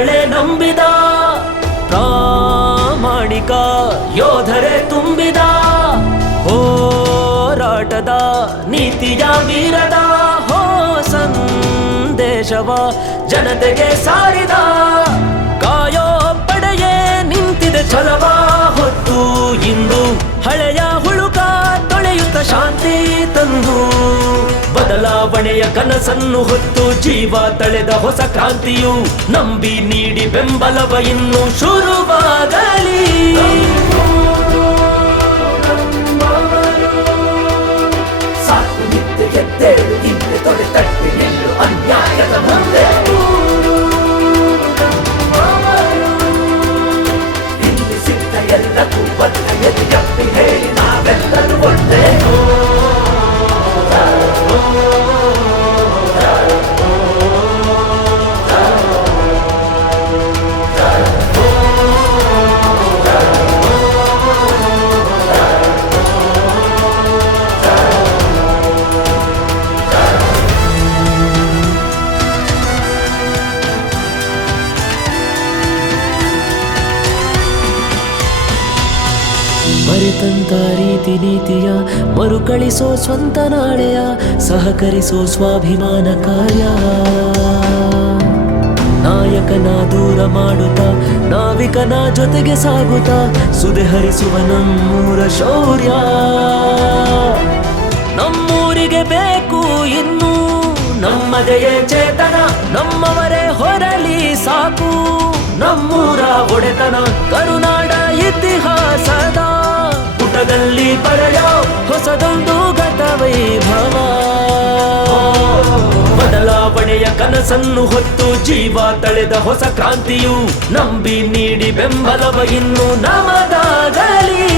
ಕಥೆಗಳೇ ನಂಬಿದ ಪ್ರಾಮಾಣಿಕ ಯೋಧರೇ ತುಂಬಿದ ಹೋರಾಟದ ನೀತಿಯ ಮೀರದ ಸಂದೇಶವ ಜನತೆಗೆ ಸಾರಿದ ಕಾಯೋ ಪಡೆಯೇ ನಿಂತಿದೆ ಛಲವ ಹೊತ್ತು ಇಂದು ಹಳೆಯ ಹುಳುಕ ತೊಳೆಯುತ್ತ ಶಾಂತಿ ತಂದು ಬದಲಾವಣೆಯ ಕನಸನ್ನು ಹೊತ್ತು ಜೀವ ತಳೆದ ಹೊಸ ಕ್ರಾಂತಿಯು ನಂಬಿ ನೀಡಿ ಬೆಂಬಲವ ಇನ್ನು ಶುರುವಾಗಲಿ. ಸಾಕು ನಿತ್ಯ ಎದ್ದೇಳು ಹಿಂದೆ ತೊಡೆ ತಟ್ಟಿ ನಿಲ್ಲು ಅನ್ಯಾಯದ ಮುಂದೆ ಇಲ್ಲಿ ಸಿಕ್ಕ ಎಲ್ಲಕ್ಕೂ ಬದ್ಧ ಎದೆಯಪ್ಪಿ ಹೇಳಿ ನಾವೆಲ್ಲರೂ ಒಂದೇ. ಮರೆತಂತ ರೀತಿ ನೀತಿಯ ಮರುಕಳಿಸೋ ಸ್ವಂತ ನಾಳೆಯ ಸಹಕರಿಸೋ ಸ್ವಾಭಿಮಾನ ಕಾರ್ಯ ನಾಯಕನ ದೂರ ಮಾಡುತ್ತಾ ನಾವಿಕನ ಜೊತೆಗೆ ಸಾಗುತ್ತಾ ಸುದೆ ಹರಿಸುವ ನಮ್ಮೂರ ಶೌರ್ಯ. ನಮ್ಮೂರಿಗೆ ಬೇಕು ಇನ್ನು ನಮ್ಮದೆಯೇ ಚೇತನ ನಮ್ಮವರೇ ಹೊರಲಿ ಸಾಕು ನಮ್ಮೂರ ಒಡೆತನ ಕರುನಾಡ ಇತಿಹಾಸದ ಪುಟದಲ್ಲಿ ಬರೆಯೋ ಹೊಸದೊಂದು ಗತವೈಭವ. ಬದಲಾವಣೆಯ ಕನಸನ್ನು ಹೊತ್ತು ಜೀವ ತಳೆದ ಹೊಸ ಕ್ರಾಂತಿಯು ನಂಬಿ ನೀಡಿ ಬೆಂಬಲವ ಇನ್ನು ನಮದಾಗಲಿ.